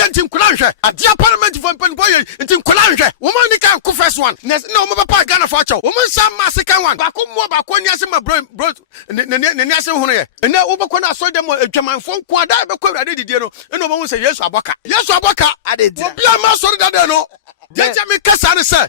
yantin kulanhwe adia parliament for pen boy yantin kulanhwe woman ni kan ku first one na wo papa Ghana for chow woman sam ma second one ba ko mo ba ko ni asem bro ne asem hono ye na wo beko na so dem adwamanfo nko ada be ko awrade didie no eno bo say Yesu aboka adedi obi ama so dada no jeje me kasa ne say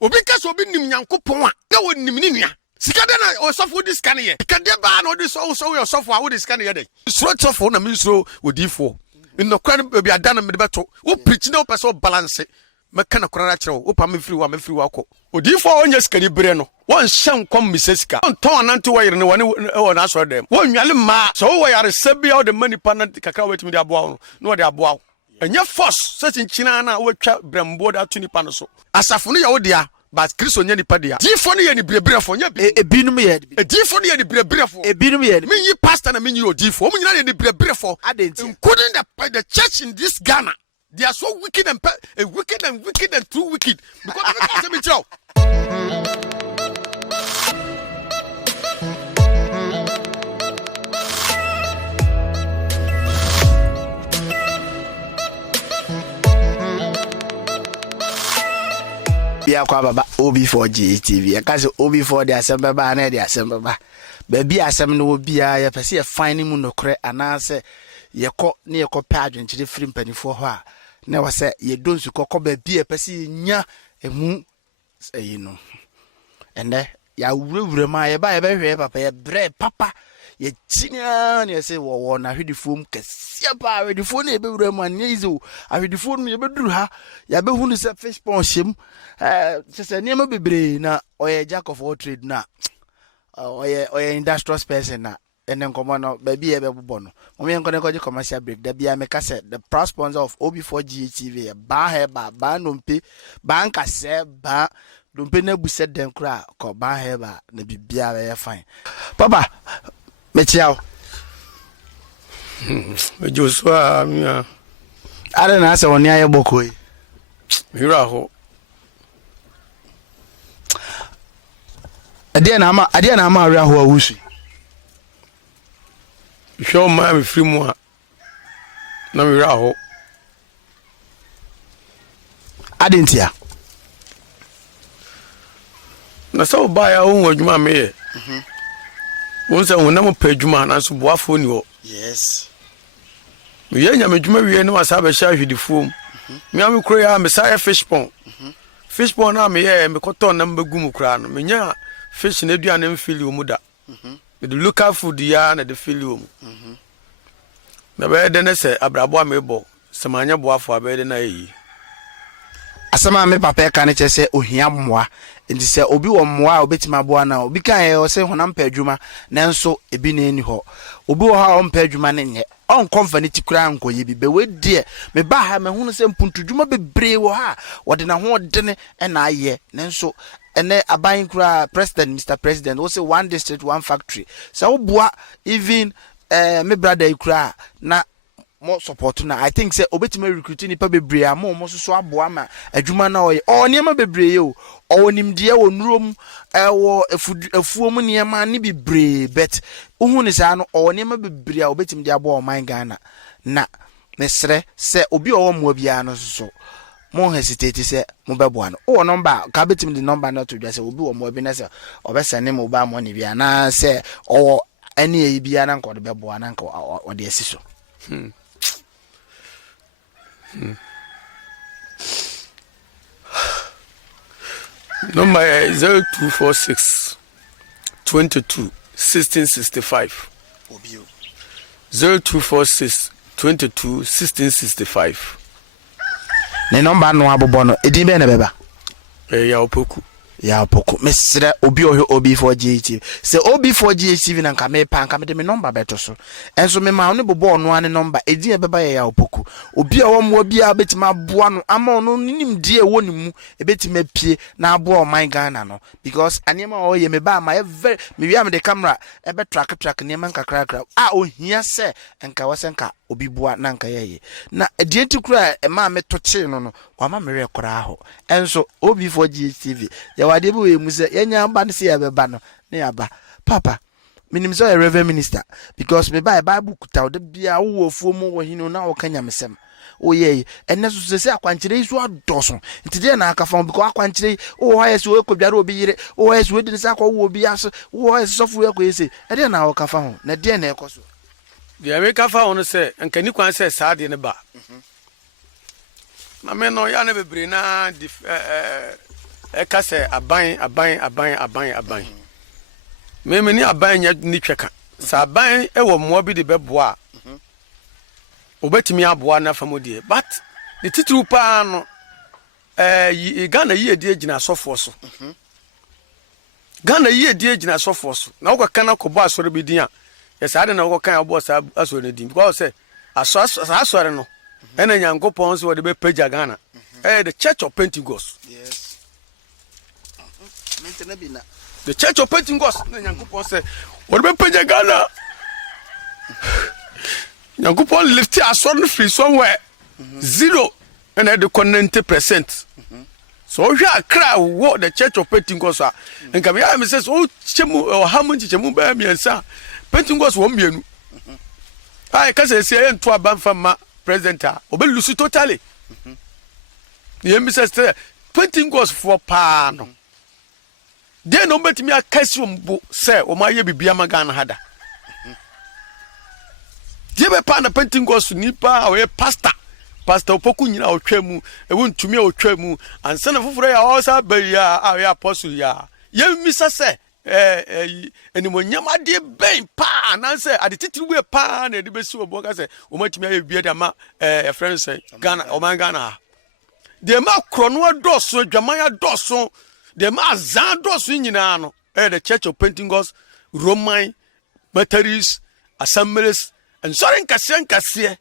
obi kasa obi nim Nyankopon a na wo nim ni nua sika de na osofo dis kan ye kade ba na odi so we osofo a wo dis kan ye dey suro osofo na me suro odifo no kwan be ada na me beto wo preach na wo pese balance meka na kora kire wo pa me free wa ko odifo onye sika ni bere no won hye nkom misesika won ton anante wayere ne woni na so dem won nwale ma so wo yare sabia wo de mani pa na kakra wetimi de aboa no wo de aboa enye force se chinchina na wo twa brembo da tuni pa no so asafo no ye wo dia but Kristo nya nipa dia difo no ye ni brebrefo nya ebinum ye difo no ye ni brebrefo ebinum ye me yi pastor na me yi odifo mo nyina ye ni brebrefo including the church in this Ghana. They are so wicked and too wicked because of the job. Bia kwa baba OB4 GTV akaze OB4 de asem baba na de asem baba baby asem no bia ya pese ya fine mu nokre anase yekọ ne yekọ pa adwenkyere free mpanifo ho a na wase ye donsu kokọ baby ya pese nya emu sayi no ende ya wurawura ma ye ba ye behwe papa ye bre papa ye tinia ne se wo na hwedifo kese pa hwedifo ne be wura ma ne izo hwedifo no ye beduru ha ya be hunu se fish pond shem se niam bebre na oye jack of all trade na oye industrial person na enen komo no baby e be bobo no mo me nkone koje commercial break da bia me ka se the proud sponsor of OB4 GTV ba he ba no mpe ba nka se ba do mpe na buse den kra ko ba he ba na bibia be fine papa me chiao Joshua mia are na se woni aye bokoi hira ho adia na ama awre ho awusu show ma me free mu a na me hira ho adentia na so ba ya ho adwuma me ye won se won na mo pa adwuma na so boafo ni ho yes me ye nya me adwuma wie na wasa ba sha hwedifo me am kro ya me sa fish pond na me ye me koton na mbegu mu kra no me nya fish na aduane mfili omu da the local food ya na the fili omu na be de na se abrabo amebo se manya boafo abede na yi asama me papa ka ne chese ohia mmoa nti se obi wo mmoa obetima boa na obi kan ye o se honam pa adwuma nanso ebi na eni ho obi wo ha o mpa adwuma ne nye on confanity kura ankoye bi be we die me ba ha me hunu se mpuntudwuma bebre wo ha wo de na ho de ne na aye nanso ene aban kura president Mr. President wo say one district one factory se wo boa even me brother kura na more support na I think say obetima recruiting ni pa bebre am mo so aboa ma adwuma na oye o niam bebre ye o onimde wo nurom wo afuom niam ni bebre bet uhu ni sa no o niam bebre a obetim de aboa o man Ghana na mesre se obi o mo bia no so mo hesitate se mo beboa no o number ka betim the number na to dwa se obi o mo bi na se obesane mo ba mo ni bia na se o ene e bia na nko de beboa na nko o de asiso Number 0246 22 1665. 0246 22 1665. Ne number no abobono edi be na beba. Ya opoku. Ya opoku. Mesre obi ohwe OB4 GTV. Se OB4 GTV na nka me pa nka me de me number beto so. Enso me ma no bobo no ane number edi e beba ya opoku. Obi a wo mo bia betima aboa no ama no nim die wo nimu e betima pie na aboa o man Ghana no because anema o ye me ba ma me wi am the camera e be track nema nkakra a ohia se enka wase nka obi boa na nka ye na edie ntikura e ma me toche no wa ma me rekora ho enso OB4 GTV ya wade bi we mu se yenya ba ne se ya beba no ne ya ba papa Minim say a reverend minister because me buy Bible kuta de bia wo ofuo mu wo hinu na wo kanya mesem. Oh yeah, and nesu say Akwankyere isu adoso. Nti de na aka fam because Akwankyere oh yes we ko biara obi yire. Oh yes we de say akwa wo obi aso. Oh yes sofu we ko yese. E de na wo ka fa ho. Na de na ekoso. De me ka fa ho no say nkani kwan say sa de ne ba. Na me no ya na bebre na eka say aban. Me ni aban nya ni tweka. Sa aban e wo mo bi de beboa. Obetimi aboa na famodie. But the titru pa no Ghana yi edi agina sofo so. Ghana yi edi agina sofo so. Na wo kana ko bo asore bi din a. Yes ade na wo kan abo sa asore ne din because say asore no. Ena Nyankopon so wo de be page Ghana. The Church of Pentecost. Yes. The Church of Pentecost na Nyankopon say wo de be page Ghana. Nyankopon lift asore free somewhere. Zero and at the 90%. So we are cry what the Church of Pentecost are. And come here, me says, oh, chemu or how much chemu by me and sa Pentecost won't be. I can say to a ban from my president. Obe lucy totally. The embassy says Pentecost for pan. Then no bet me a casum say, o my baby Ghana hada. Jebe pan a Pentecost nipa or a pastor. Pastor Opoku nyina otwam e wontumi otwam ansa na foforo ya osa ba ya a apostle ya ye misa se enimonyam ade ben pa na se ade titiri we pa na de besi obo ka se o matumi aye bia de ma friend say Ghana o man Ghana de ma krono adoso dwaman adoso de ma azan adoso nyina no the Church of Pentecost Roman Methodist Assemblies and sorry nkase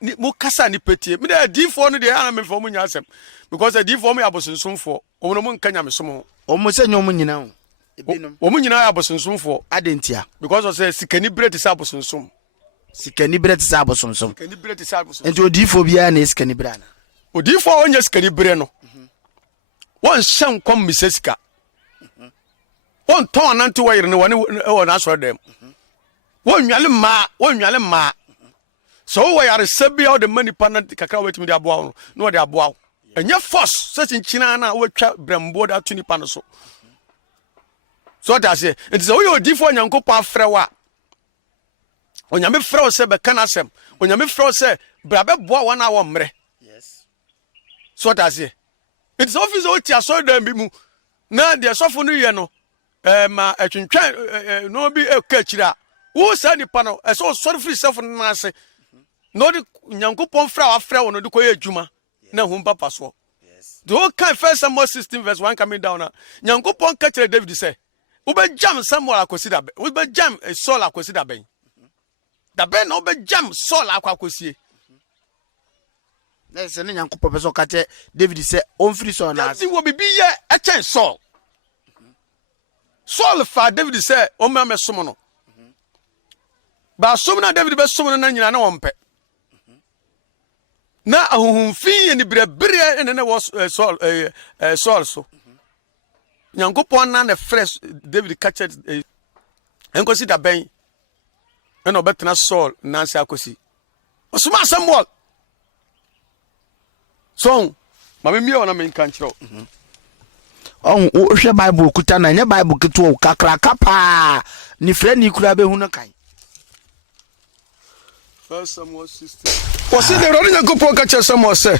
ni mo kasa ni petie me da D4 no de ana me fo mo nya asem because the D4 me abosonsomfo o mo nkanya me som o mo se nyom nyina o ebinom o mo nyina abosonsomfo adentia because o say sikani brete sa abosonsom sikani brete sa abosonsom enti o D4 bia na sikani brana o D4 onya sikani bre no won hyan kom misesika won ton anante wayire ne woni na so dem won nwale ma so we are sabi all the money panel kakra wetimi de aboa no de aboa enye force such in China na we twa brembo da tuni pan so that say it is we odifo Nyankopon afrewa onyame frew se be kana asem onyame frew se bra be boa wana wo mre yes so that say it is office o tia so dem bi mu na de sofo no ye no ma atwentwan no bi e ka kira wo sa ni pan no so sorry free self na ase no de Nyankopon fra wo no de koye adwuma na hu papa so yes do kan first Samuel 16 verse 1 coming down na Nyankopon ka kire David say wo be jam Samuel akosida be wo be jam Saul akosida ben da ben no be jam Saul akwakosie na se ne Nyankopon be so ka kire David say on free Saul na asi wo bibi ye e chen Saul Saul fa David say o ma me som no ba som na David be som no na nyina na wonpe na ahunfin ni brebere ene was Saul so Nyankopon na na fresh David catched enkosi da ben ene obetena Saul na nsi akosi osuma Samuel so mama mi ona men kan kiro o hwe Bible kuta na nya Bible keto kakra kapa ni frɛ ni kura be hu no kan First Samuel 16. What's the running a couple catch Samuel say?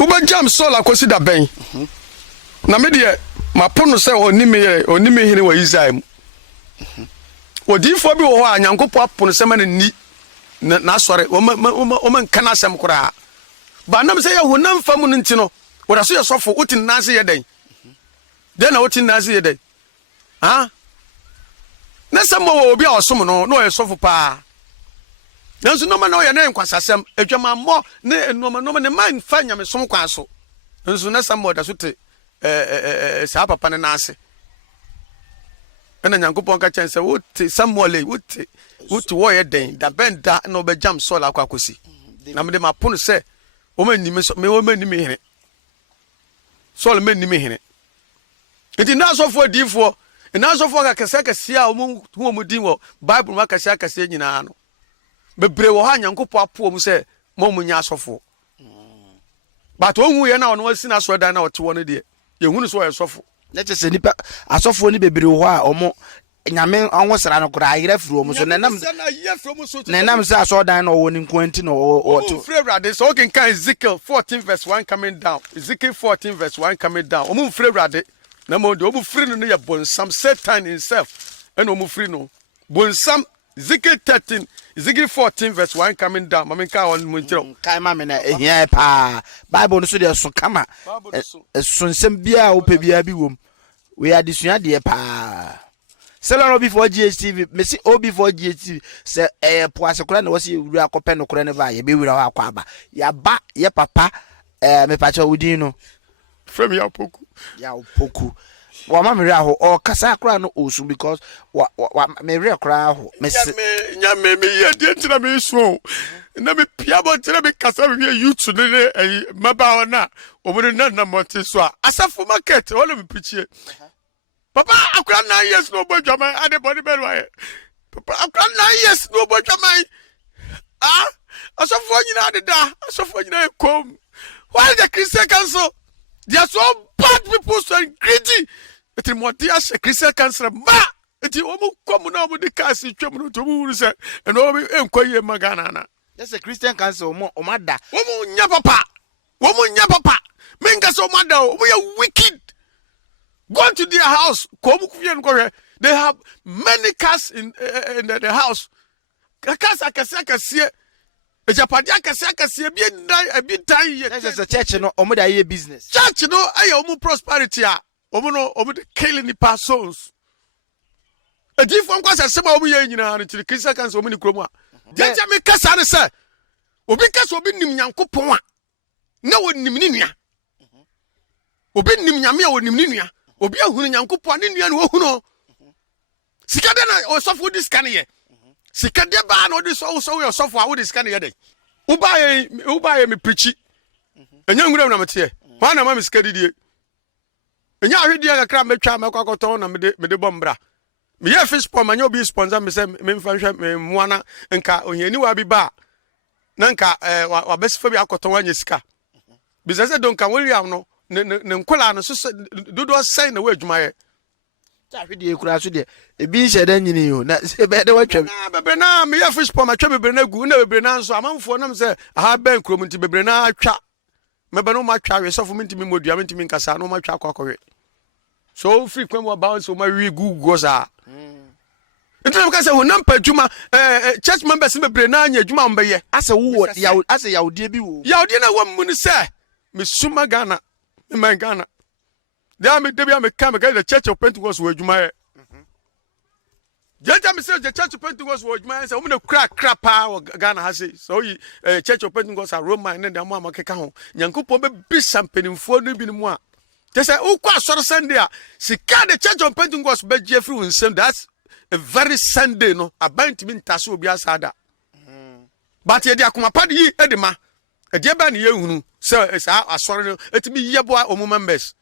Uba jam Saul akosi da ben. Na me de ma pono say oni me hini wa Israel. Odifo bi wo ho a Nyankopon apono se ma ni na sore o man kana sem kura. Ba nam say ya honam fam no ntino. Wo da so ye sofo utin nase ye den. Den na utin nase ye den. Ha? Na Samuel obi a osom no ye sofo pa. Nanso no ma no ye na nkwasasem adwama mo ne no ma ne man fa nyame som kwa so nanso na Samuel da so te sa papa ne na ase ena Nyankopon ka chen se wote Samuel wote wo ye den da ben da na obejam Saul akwakosi na me de ma pono se o ma nimi so me o ma nimi hene Saul ma nimi hene enti na so fo difo And also for Kasakasia, whom we deal Bible Makasaka nyina no. Bebre wo ha Nyankopɔ apo mu sɛ momunya asɔfo. But when we are now no sin aso da na ɔte wɔ no de. Ye hunu so yɛsɔfo. Na kyɛ sɛ nipa asɔfo ni bebre wo ha ɔmo nyame anwosra no kora ayera firi ɔmo so nenam sɛ aso dan na ɔwɔ ni nkwanti na ɔto. Free Rade so can Ezekiel 14 verse 1 coming down. Ezekiel 14 verse 1 coming down. Ɔmo free Rade. Na mo de ɔmo free no no yɛ bonsam Satan himself. And ɔmo free no. Bonsam Ezekiel 13, Ezekiel 14 verse 1 coming down. Mama nka on mo ntiro. Kai ma me na ehia pa. Bible no so de so kama. So nsɛm bia wo pɛ bia bi wom. We adesua de pa. Selo before GHTV, me see o before GHTV say po asekora na wose wura akɔpɛ no kora ne ba ye be wura wa akɔ aba. Ya ba ye papa me pa cha wudin no. Frame ya poku. Ya poku. Wa ma me ria ho o kasa kora no osu because wa me ria kora ho. Me nyame me ye de ntina me so. Na me pia bo ntina me kasa me YouTube ne maba ona. Omo na monte so a. Asafo market all me pichie. Papa, akura 9 years no boy jama ade body bed why. Papa, akura 9 years no boy jama. Ah, asofo nyina ade da, asofo nyina kom. Why the Christian Council? They are so bad people, so greedy. Eti mo dia se Christian Council ma. Eti omo kom na omo de kasi twem no to mu se. And omo enkoye magana na. That's a Christian Council omo da. Omo nya papa. Omo nya papa. Menga so omo da omo ya wicked. Go to their house. They have many cars in the house. Cars akase. Ejapadi akase bi dan. That's a church no omo da ye business. Church no aye omo prosperity a. Omo de killing the persons. Edi fo nkwasa sema omo ye nyina no tiri Christian Council omo ni kromu a. Jeje me kasa ne se. Obi kasa obi nim Nyankopon a. Na wonim ni nua. Obi nim nyame a wonim ni nua. Obi ahunu Nyankopon ne nua no ohunu. Sika de na osofo di scan ye. Sika de ba na odi so we osofo a wo di scan ye dey. Uba ye me preachi. Enya nwura na mete. Wa na ma me sika didie. Enya ahwedi akakra metwa makokoton na me de bombra. Me ye fish pond manya obi sponsor me say me mfa hwe me muana nka ohani wa bi ba. Na nka wa besifa bi akoton anya sika. Bi say don kan wori am no ne nkola no so dodo say na wa adwuma ye. Ta hwede ekura so de ebi nhye da nyini yo na se be de watwa na bebe na me ya fish pond matwa bebe na gu na bebe na nso amanfo nam se aha ben krom nti bebe na atwa mebe no matwa we sofo minti mi modua minti mi nkasa no matwa akwakowe so free kwam wa bounce so ma wi gu goza nti na kasa honam pa adwuma church members bebe na anya adwuma mbeye ase wo ya ase yawde bi wo yawde na wam mu ni se me suma Ghana me Ghana there me debi am come the church of Pentecost wo adwuma ye Jaja me say the church of Pentecost wo adwuma say o me kra pa wo Ghana ha say so yi church of Pentecost a Roman and dem am akeka ho Nyankopon be bi sampanimfo no bi ni mu a te say o kwa asoro Sunday a sika the church of Pentecost be je free nsem that's a very Sunday no about me ntase obi asada but ye de akoma pa de yi edema e de ba ne ye hunu say asoro no etimi yebo o members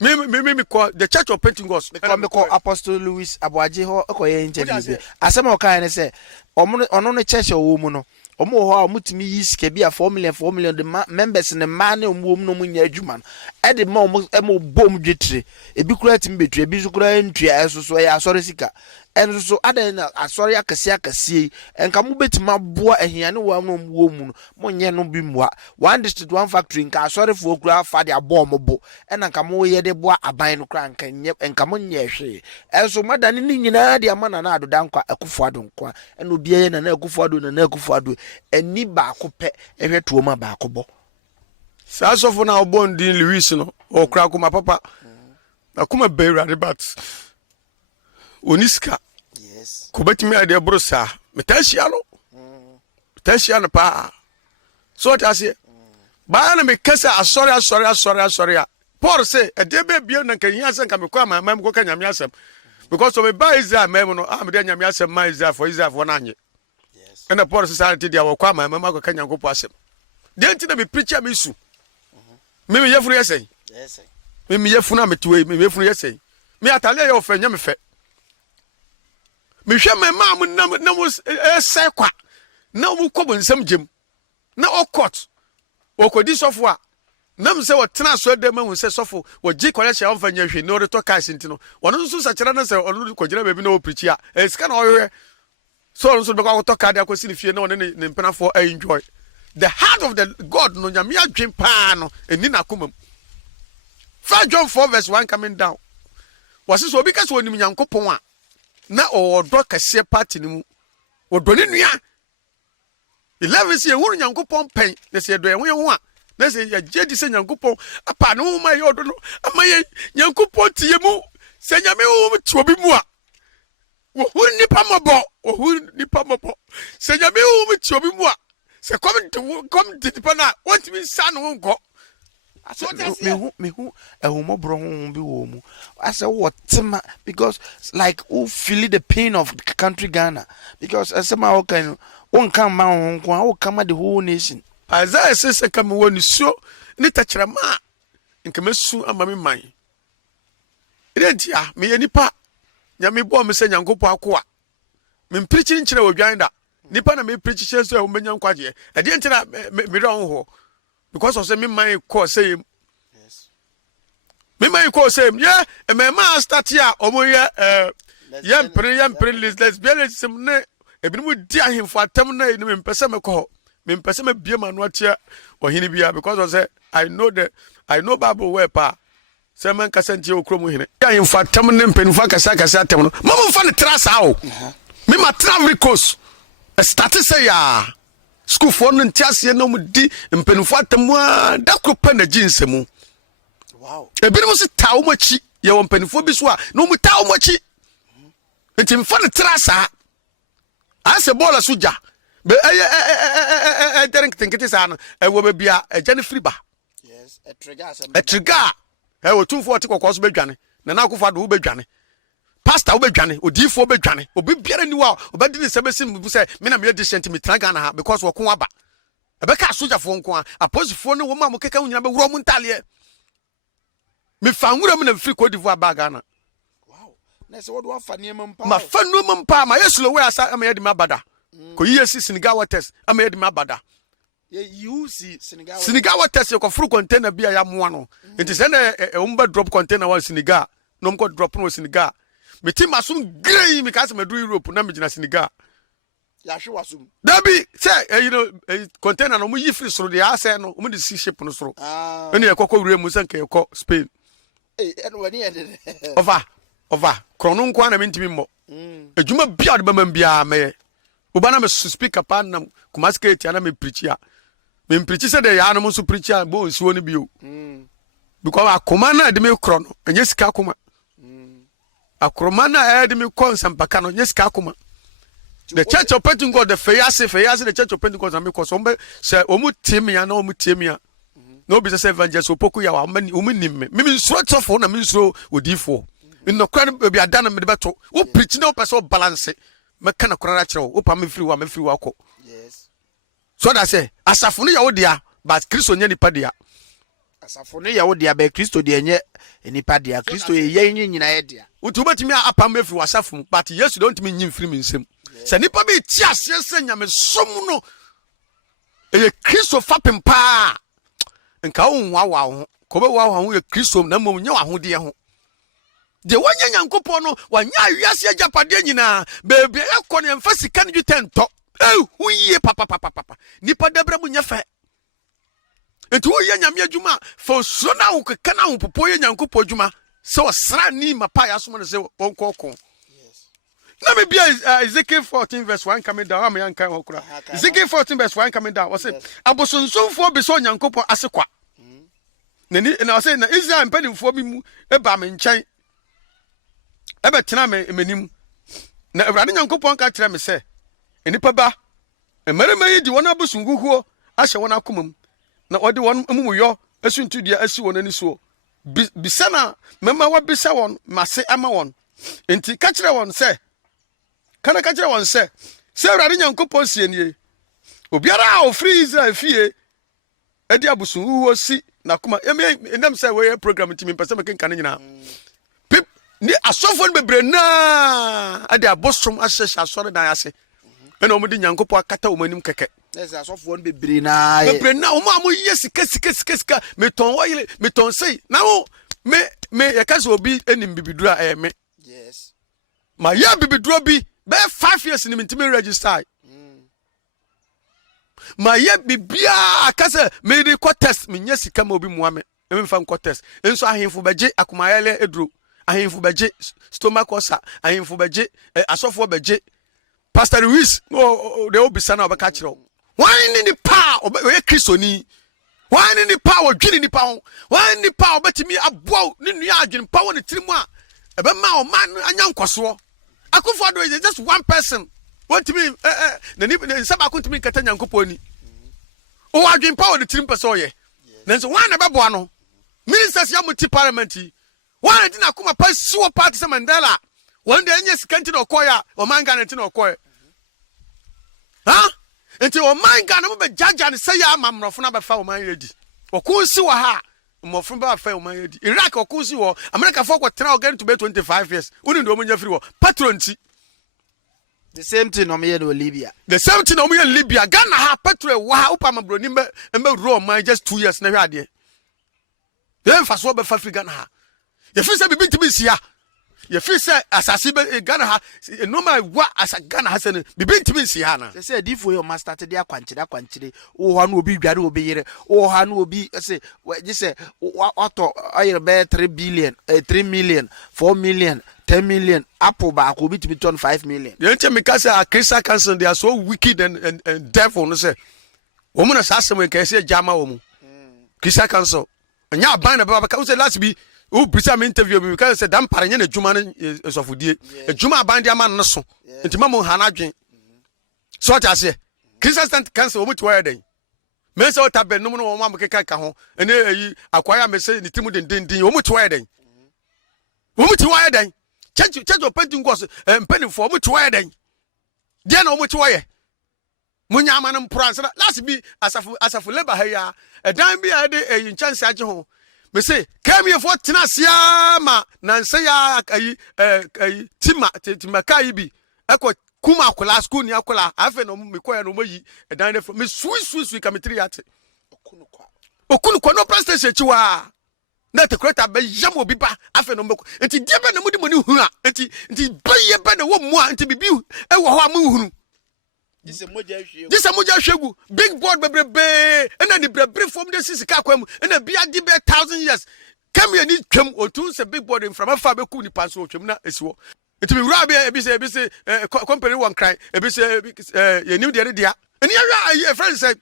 me call the church of Pentecost me call Apostle Louis Aboaje ho ekoye interview asema o kan ne say ono no church o mu no omo ho a mutimi yi sika bia 4 million the members ne ma ne omo no mu nya adwuma no e de ma omo bom dwetire ebi kura timi betire ebi kura ntua eso ya asore sika en so adan na asore akase enka mu betima boa ahiane wa no mu no mo nye no bi moa one district one factory nka asore fo kura fa de abo mo ena nka mo ye de boa aban no kura nka mo nye hwe enso madane ni nyina de amana na adoda nkwa akufo adonkwa ena obi ye na akufo ado eni ba ko pe ehwe tuo ma ba ko bo sa sofo na obondi Louis no o kura kuma papa akuma beira but Oniska yes ko betimi ade brosa metashia no pa so ta se ba na me kasa asori Paul say ade be bia na kan hiasa kan me kwa mam ko kan nyame asem because so me ba Israel mam no am de nyame asem ma Israel for na anye yes and Paul say sanity dia wo kwa mam ko kan nyanko po asem de nti na me preacher me su me yefunu yesey yes me yefunu ametwe me yefunu yesey me atale ye ofanya me fe me hwe me ma mu na mu se kwa na mu kɔ bonsam gem na okot okodi sofo a nam se wo tena so dem hu se sofo wo gi collection on fanya hwe no reto cash ntino wono nso sa kyerɛ na se onu kɔgyina baabi na wo preach a esika na ɔhwɛ so nso be kwa to card akosi ne fie na one ne mpenafo enjoy the heart of the God no nyame adwen pa no eni na komam 1 John 4 verse 1 coming down wasi so obi ka so onim Nyankopɔn a na ɔdɔ kase party ni mu ɔdɔ ne nua 11 se ehuru Nyankopɔn pɛn na se ɛdɔ ɛho ho a na se ya jedi se Nyankopɔn apa no ma yɛ ɔdɔ no ama yɛ Nyankopɔn tie mu se nyame wo ti obi mu a wo huru nipa mɔbɔ se nyame wo ti obi mu a se come nipa na want me san wo nkɔ me who ehumobro ho bi wo mu I say what because like who feel the pain of country Ghana because as my okay won come ma ho who come the whole nation Isaiah says come woni so ni tachira ma nkemesu ama me man identia me yenipa nyame bo me se Nyankopɔn akoa me preach nkyere odwan da nipa na me preach che so e womenya nkwaje e de nkyere me ron ho because of say me man call say yes me man call say yeah me man start here omo yam pre lesbianism ne ebinumu di ahemfo atam na eni me mpese me ko me mpese me bie manu atia ohini bia because of say I know Bible where pa say man kasantie okromu hene ahemfo atam ne mpenufo kasa atam no mama fa ne trasa o me ma travel course start say ya school for no ntiase no mu di mpenufo atamu da kropa na ginsemu wow ebinom se tawo machi ye won mpenufo bi so a no mu tawo machi enti mfa ne trasa ase bola suja be drink tinkete sa no e wo ba bia e jane free ba yes a trigger e wo tumfo te kokko so bedwane na na akofo do wo bedwane pastor wo bedwane odifo bedwane obi biara ni wa obedi ne sebesim bu se me na me decent me traga na ha because wo ko aba ebe ka soja fo nko a aposifo ne wo ma mo keka hunyina be wuro mu ntale me fa nwura mu na free Cote d'Ivoire ba Ghana wow na se wo do afa ne mpa ma fa no mpa ma yesu lo we asa ama yedi mabada ko yesi Senegal waters ama yedi mabada you see Senegal waters ko furu container bia ya mo ano enti se na umba drop container wa Senegal no mko drop no Senegal me ti masum grey me ka se me do Europe na me gina Senegal ya hwe wasum dabi say you know container no mo yi free soro de ase no mo de sea ship no soro ene ye kokko wure mu se nka ye ko Spain ene wani ye over krono nko na me ntimi mo adwuma bia de bama bia me oba na me speaker pa na kumaskate na me preach ya me preach se de ya no so preach ya bo nsuo no bio because akoma na de me krono enye sika akoma akroma na de me konsampaka no enye sika akoma the church of Pentecost the feyase the church of Pentecost na me ko so mbe se omu timia na omu timia no be say evangelist opoku ya wa omu nimme me nsuro tofo na me nsuro odifo no kran be adana me de beto wo preach na wo pese balance me kana korara kire wo pa me free wa ko yes so that say asafo no ya wo dia but Kristo nya nipa dia asafo no ya wo dia ba Kristo dia nye nipa dia Kristo ye nyina ye dia utu betimi apa me free wasafo but Yesu don't me nyim free me nsem se nipa be ti ase se nyame som no e Kristo fapem pa nka wonwa wa ho ko be wa ho ye Kristo na mom nya wa ho de ho de wanya Nyankopɔn no wanya awiase agapade nyina beebi yakɔ ne mfa sika ne jutento huye papa nipa debra mu nya fa enti wo ye nyame adwuma fo so na wo keka na wo popo ye Nyankopɔn adwuma se osra ni mapa ya so no se wonkɔkɔ na me bia Ezekiel 14 verse 1 coming down am yankan okura Ezekiel 14 verse 1 coming down was say abosonsomfo be so Nyankopɔn asekwa na say na Israel mpanimfo bi mu eba me nkyɛn ebe tena me menim na Awurade Nyankopɔn ka kyerɛ me sɛ enipa ba emarema yi di won abosunguhuo ahyɛ won akomam na ɔde won amumuyɔ asuntudia asi won ani so bisana mema wa bisa won mase ama won enti ka kyerɛ won sɛ kana ka kyerɛ won sɛ Awurade Nyankopɔn sie nie obiara a ofri Israel fie edi abosunguhuo si na koma endam sɛ we program ntimi pese me kenkan nyina ni asofo no bebre na ade abosom ahyehyɛ asɔre dan ase ɛna ɔmo de nyankopɔ akata ɔmo anim kɛkɛ Yes, asofo no bebre na ɔmo amo yɛ sika meton oil meton sei na wo me yɛka sɛ obi anim bibiduro a me yes ma yɛ bibiduro bi be 5 years ni mentimi register ma yɛ bibia aka sɛ me de kɔ test me nya sika ma obi mua me me fa nkɔ test enso ahemfo bɛgye akomayɛle eduro ahemfo bɛgye stomach ulcer ahemfo bɛgye asɔfo bɛgye Pastor Luis de obisa na obɛka kyerɛw wan ni pa oyɛ kristoni wan ni pa odwini ni pa ho wan ni pa obetimi aboa ni nua adwini pa wo ne tirimu a ɛbɛma o man anya nkɔsoɔ akufo do is just one person want me na ni saba akuntimi nkata nyankopɔ ni o adwini pa wo ne tirimu pɛ sɛ ɔyɛ nanso wan na bɛboa no ministers ya muti parliament wan di na kuma pa siwo party sɛ Mandela one day nye sikanti na okoya o man Ghana ti na okoya ha enti o man Ghana mo be jaja ne say ya mamrofo na be fa o man yedi okunsi wa ha mmofo ba fa o man yedi Iraq okunsi wo America for kwatena o get to be 25 years uni ndo mo nya free wo patron ti the same thing no me no Libya Ghana ha patron wa ha upa mabroni mbe ro man just 2 years na hwe ade dem fa so be fa free Ghana ha ye fi say bibi ntimi sia ye fi say asasi be Ghana ha no ma wa asa Ghana ha se bibi ntimi sia na say difo your master te dia Akwankyere wo ho na obi dware obi yere wo ho na obi say je say auto ayere be 3 billion 3 million 4 million 10 million apple back obi to be 5 million ye ntimi ka say a Christian council they are so wicked and devil no say wo mu na sa asem ke say jama wo mu Christian council nya ban na baba ka say last be who bisa me interview me because say dan paranye na djuma no esofudie djuma aban dia man no so ntima mo hana adwen so ta se Christian council wo muti wire den me say ota ben no no wo ma keka ka ho ene ayi akwaya me say ni timu den wo muti wire den church open ngos mpeni for wo muti wire den dia na wo muti wire munya ama no mpran say last be asafu labor ha ya edan bi ade ayi chance age ho me say come here for tenasia ma na say ya ayi tima kai bi ekọ kuma akola school ni akola afa no me koya no mayi edan de me sui ka me tiri ate okunu kwa no prestation chiwa na te creator be yam obi ba afa no meko enti die be na mudi moni hu a enti baye be na wo mu a enti bibi e wo ho a mu hunu This moja hwegu big board bebrebe ena ni brebre from the sisika kwam ena bia di be 1000 years come here ni twam otu se big board from afa be ku ni panso twam na esiwo enti me wura bia ebi se company one cry ebi se ye new dia eni ya friend say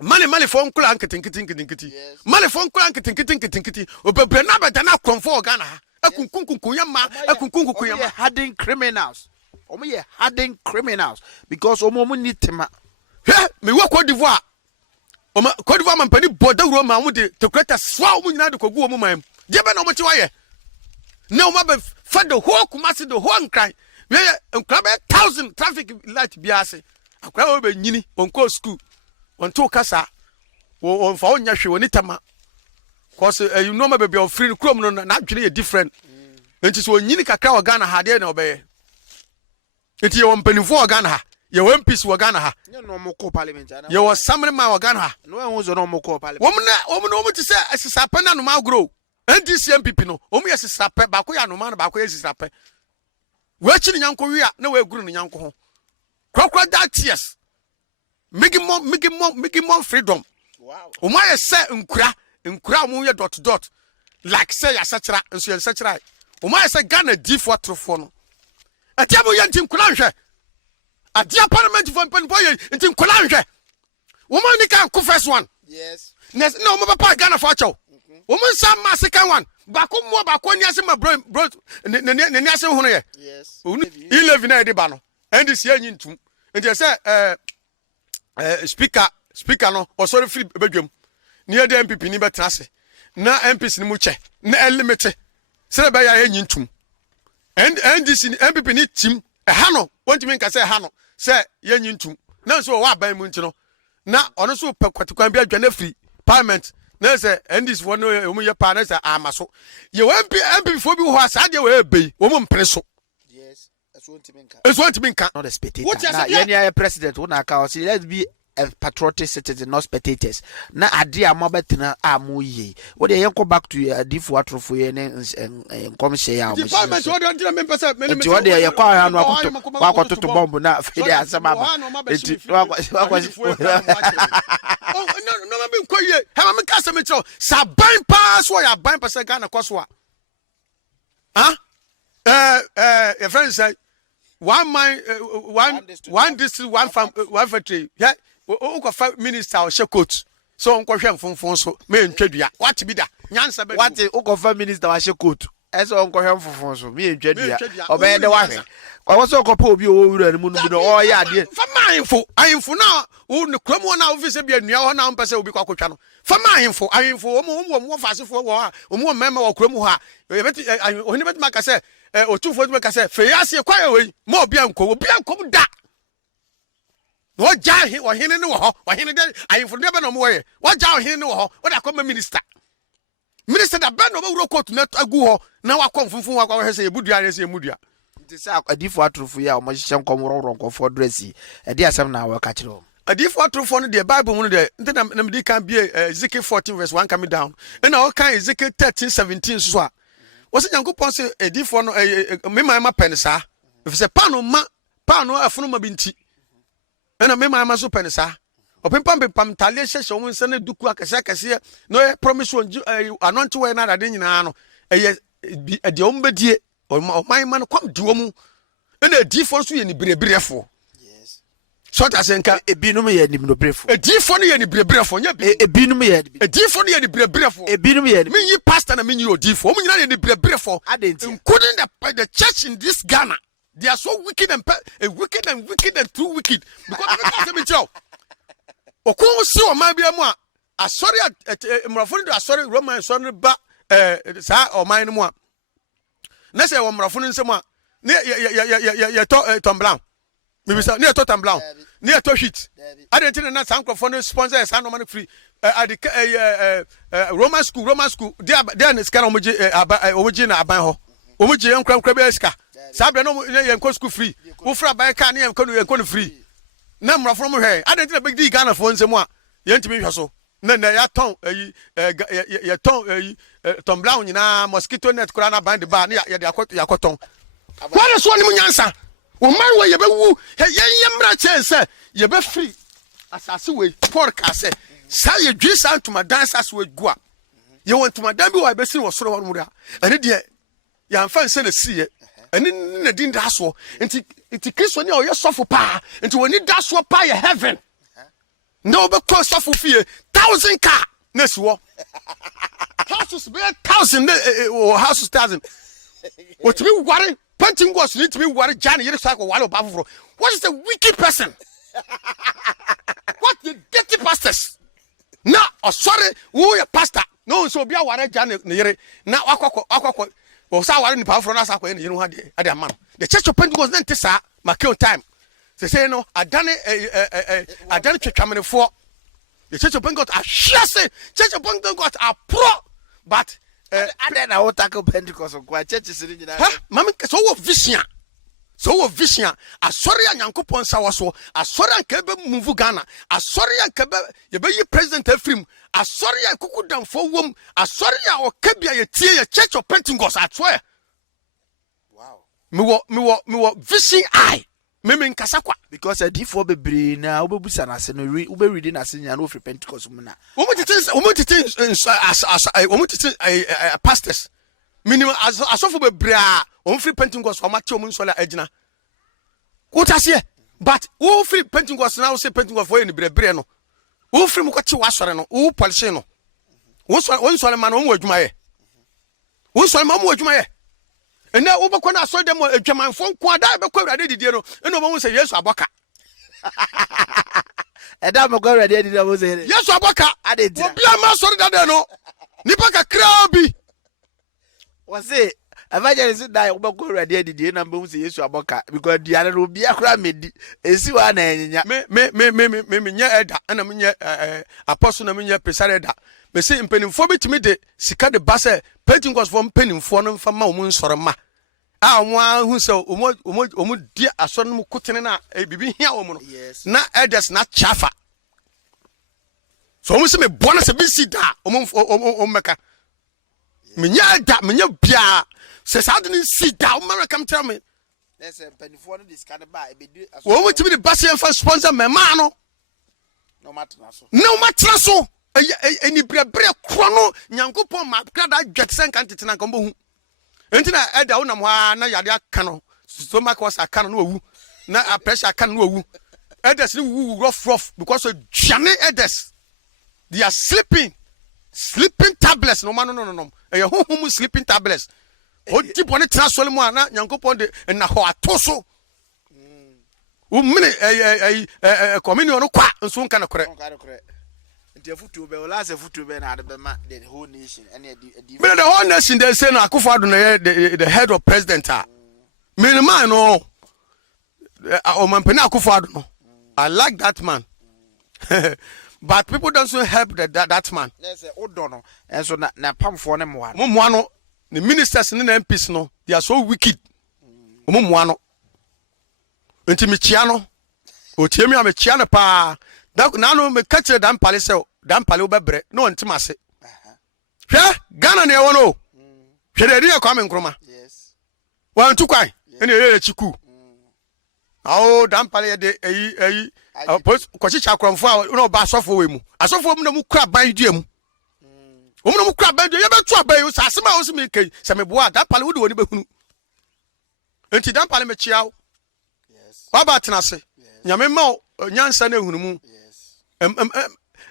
money phone kula nkitinkitinkitinkitin money phone kula nkitinkitinkitinkitin obebre na beda na kromfo Ghana ha akunkunkun yama akunkunkun yama hardened criminals omo ye hardened criminals because omo ni tema me wo Cote d'Ivoire Cote d'Ivoire man pani boda wuro ma mo de te creator swa omo nyina de kogu omo man je be na omo ti waye na omo be fa the whole Kumasi the whole nkran we nkran be 1000 traffic light biase akwa wo be nyini onko school on to kasa on fa onya hwe woni tema cause you know ma be free krom no na adwene ye different enti so onyini kakra wa Ghana ha de na obeye enti ye wompanifo wa Ghana ha ye MPs wa Ghana ha no mo ko parliament ana ye was samre ma wa Ghana ha no ehun zo no mo ko parliament womu ti se asisapa na no ma grow NDC MPP no womu ye sisapa ba ko ya no ma na ba ko ye sisapa we chi ni nyanko wi a na we guru ni nyanko ho krokro that tears make more freedom wow womu ye se nkura mu ye dot like say ya sachira nso ye sachira womu ye se Ghana D4 trofo no atiabo ye ntim kula nhwe adia parliament for boy ntim kula nhwe woman ni kan ku first one yes no mo papa Ghana for acho woman sam ma second one ba ko mo ba ko ni ase ma bro ne ase hunu ye yes 11 na ede ba no NDC anyi ntum nti say speaker no o sorry free bedwam ni ede MPP ni betra ase na MPs ni mu che na limit sere ba ya anyi ntum NDC MPP ni team ha no won't mean ka say ha no say yanyi ntum na so wa ban mu ntino na ono so kwatikwan bi adwane free parliament na say ndis for no omu ye pa na say amaso ye MP for bi ho asade we be omu mpre so yes eso ntimi nka not a spectator na ye president wona aka o say let's be a patriotic citizen, not spectators. Na adi amabetina amuye. What they go back to difu atrofo ye and come share ya. The parliament order until me person me. What they kwa anu akoto to bomb na fede asama. No me koye. Ha me kasa me tro. Sa ban pass wo ya ban person Ghana kwaso a. Your friend say one man one district one farm one factory. Yeah. Uko 5 minister or shekot so unko hwe mfonfon so me ntwadua what be da nyansa be what uko 5 minister wa shekot eso unko hwe mfonfon so me ntwadua obe de wa hwe kwa so uko pa obi o wura ni mu no bi no o ya ade fa ayinfo na wo ne kromo na office bi anua ho na mpese obi kwa kotwa no fa ayinfo omo fasefo wo ha omo mema wo kromo ha yebeti ohini beti maka se otufo beti maka se fe yase kwa ye we mo obi anko da what jai or hini no ho or hini I for never no more what jai hini no ho what I call minister that ben over ro court net agu ho na wa kom funfun wa kwa say ebudua na say emudua nti say adifo atrofo ya o mo hye nkom ro nkofo dresi e de asem na wa ka kire o adifo atrofo no the bible mu no de nti na me kan be Ezekiel 14 verse 1 coming down and all kan Ezekiel 13 17 so a wo se Nyankopon say adifo no me ma penisa if say pano afunu ma binti ena me ma so penisa opempam tale hyehye wo nse na duku akese no promise on anointing we na ade nyina no eye de ombedie oman man kwam di wo mu ena adifo so ye ni birebrefo yes so ta senka ebinum ye ni birebrefo adifo no ye ni birebrefo nya ebinum ye adifo no ye ni birebrefo ebinum ye me yi pastor na me yi odifo o mu nyina ye ni birebrefo including the church in this Ghana. They are so wicked and too wicked because because me tell okun si o ma bia mu a asori mrafo do asori Roman asori ba sa o man mu a na say o mrafo nsem a ne ye Tom Brown me bisa ne to Tom Brown ne to hit identity na sankrofo no sponsor sa no man free Roman school they na ska no omoji na aban ho omoji yankra be ska sabe no yenko school free wo fra ban ka ne yenko no free na mrafo mo hwe adenti na big di Ghana fo nsem a yentimi hwe so na ya ton ya ton Tom Brown nyina mosquito net kura na band ba na ya de yakoton kwale so ni munyansa wo man we ye be wu yen mra chense ye be free asase we podcast sa ye dwi sa ntuma dance as we go a ye want ntuma dan bi wa be siri wo soro wo mu da ene de ya mfa nse na siye ene na din da so nti Kristo ni o ye sofo pa nti woni da so pa ye heaven no be call sofo fie 1,000 car na siwo houses be 1,000 or houses 1,000 what me worry punching goes need to be worry Jan yere so ko wale obafro what is the wicked person what the dirty pastors na sorry who your pastor no so bia ware Jan ne yere na akokko o sa ware ni pafro na sa ko ne yere ho ade amano the church of Pentecost na ntesa makeo time say no adane twetwamenefo the church of Pentecost are shase church of Pentecost are pro but ade na what tackle Pentecost kwa churches ni nyina mama so wo vision asori Nyankopon sa waso asori anka be move Ghana asori anka be ye be yi president afrim asori akukudamfo wom asori a okabia ye tie ye church of Pentecost atwe wow me wo vision eye me nkasa kwa because adifo bebre na obebusa na se no ube read na se nya no free Pentecost mu na pastors minimum asofo bebre a on free Pentecost o ma che o mu nso la agina what ase but wo free Pentecost na wo say Pentecost for any bebre no wo free mu ko che wasore no wo polish no wo nso le ma no mo adwuma ye wo nso le ma mo adwuma ye ena wo bekọ na so dem adwamanfo nko ada bekọ awrade didie no ena obo say Yesu aboka eda mo go awrade didie mo say Yesu aboka obi ama so dada no nipa kakra bi wo say evangelist die wo bekọ awrade didie na mo say Yesu aboka because diare no obi akra medi esi wa na enyanya me nya eda na me nya apostle na me nya presare eda me say mpanimfo bitimi de sika de ba say Pentecost for mpanimfo no mfa ma omu nsoro ma a omu ahu say omu di asoro no kutene na bibi hia omu no na elders na chafa so omu se me bona se bi si da omu meka menya bia se sa de si da omu meka kam tell me lese mpanimfo no discard ba e be di asoro omu timi de ba se mfa sponsor me ma no no matna so eni brebre krono nyankopon ma krada dwetsen kan tetena kan bohu enti na eda wonam ha na yade aka no stomach was aka no owu na pressure aka no owu edes ni wu rough because of jane edes they are sleeping tablets no e hohum sleeping tablets o di bone transfer mu ana nyankopon de na ho atoso mini communion no kwa nso nka na kore the futu be last futu be na the whole nation and the whole nation they say no Akufo-Addo na the head of president me man no o man pena Akufo-Addo no I like that man but people don't so help that man let's say odono and so na pamfo ne moa no the ministers and the MPs no they are so wicked moa no enti me chia no o tie me chia no pa na no me catch dan pale se dan pale obebre no ntimase hwe Ghana na e wono hwe de dia kwa me nkroma yes wan tu kwan ene ye chiku awo dan pale de eyi kwachi chakromfo a no ba asofo we mu asofo mu na mu kura ban dua mu omu na mu kura ban dua ye betu aban so asema o se me kai se me boa dan pale wo de woni behunu enti dan pale me chia yes baba tenase nyame ma nyansa na ehunu mu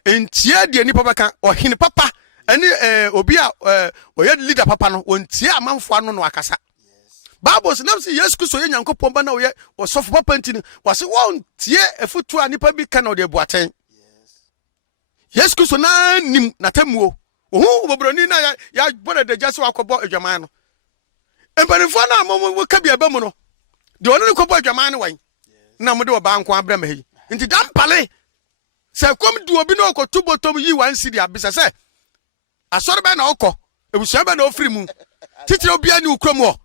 entie de ni papa kan ohene papa ani obi a oyed leader papa no ontie amanfo ano no akasa Bible say namse Yesu Kristo ye Nyankopon ba na oye osofo papa ntini wase won tie efutu a nipa bi kan de boaten Yesu Kristo na nim na tamuo ohu bobroni na ya bona de jase wakobo adwaman no empanifo na ammo ka bia ba mu no de ono ne kobo adwaman no wan na mo de oba nko abra ma hi nti dampale se kom du obi na okoto botom yi wan sidi abisa se asore be na okọ ebusia be na ofiri mu titire obi ani ukrom ho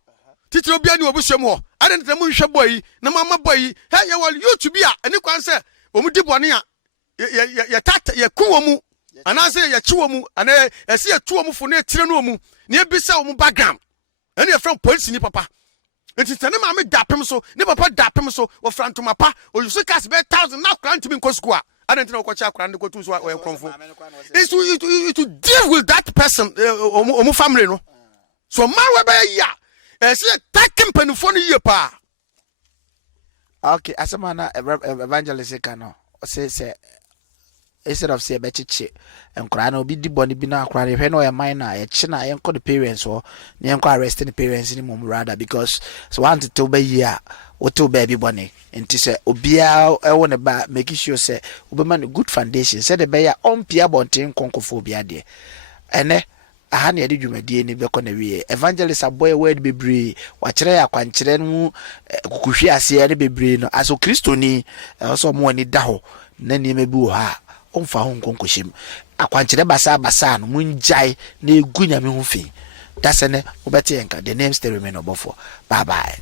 titire obi ani obusuam ho ade nta mu hwe boy na mama boy he ye wal youtube a ani kwan se omu di bone a ye tata ye kuwo mu ana se ye chiwo mu ana ese ye tuwo mu fo na tire no mu na ebisa omu background ani e from police ni papa enti tane ma me dapem so ne papa dapem so wo frantoma pa o yusu kas be 1000 na kran timi ko school I don't know what akran de ko tu so o konfo is to deal with that person omu family no so man we be ya say taking penfo no ye pa okay asema na evangelist kano say instead of say bechiche enkra na obi di boni bi na akra hwe no ye minor ye chi na ye nko the parents or ne nko arrest the parents ni mom rather because so want to be here o to baby boni enti say obia e wo ne ba make sure say obema good foundation say the be ya ompia bonten konkofo bia de ene aha na ye de dwumadie ni be ko na wie evangelist aboy word bebre wa kire ya kwankire no kukuhwe ase ne bebre no aso kristoni so mo ni da ho na ni mebi wo ha omfa ho nkonkoshim akwankyere basa no munjai na egu nyame ho fi dasene obete enka the name still remain obofo bye bye.